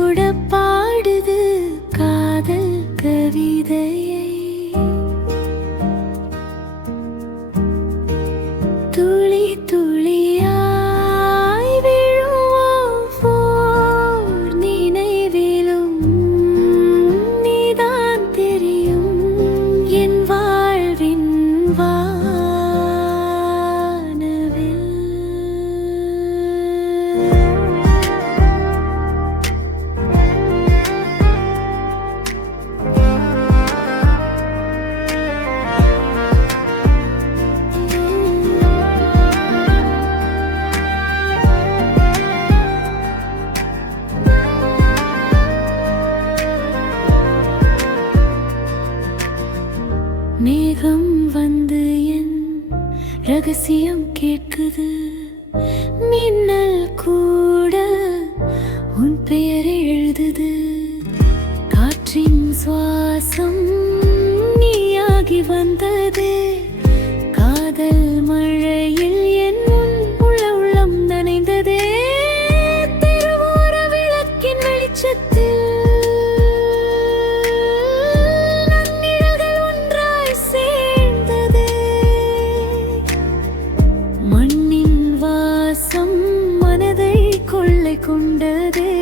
கூட பாடுது காதல் கவிதையை. துளி துளியாய் விழும் ஓர் நினைவிலும் நீதான் தெரியும் என் வாழ்வின் மேகம் வந்து என் ரகசியம் கேட்குது. மின்னல் கூட உன் பெயரை எழுதுது. காற்றின் சுவாசம் நீயாகி வந்தது. காதல் மழையில் என் உள்ளம் நனைந்ததே. தெருவோர விளக்கின் வெளிச்சத்தில் மண்ணின் வாசம் மனதை கொள்ளை கொண்டதே.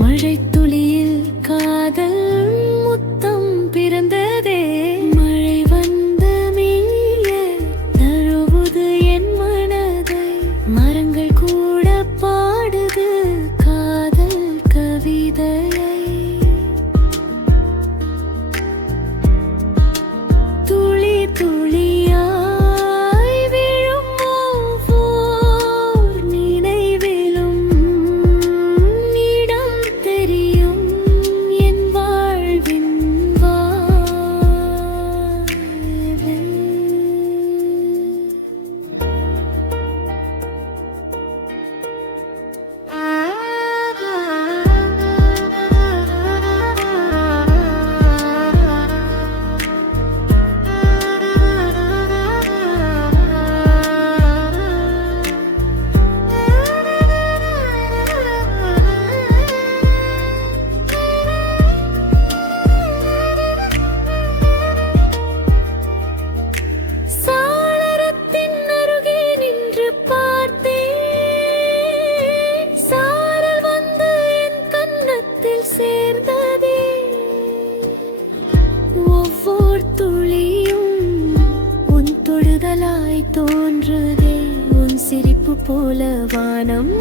மழை துளியில் காதல் முத்தம் பிறந்ததே. மழை வந்து மீள தழுவுது என் மனதை. மரங்கள் கூட பாடுது காதல் கவிதையை. துளி துளியா தோன்றுதே உன் சிரிப்பு போல வானம்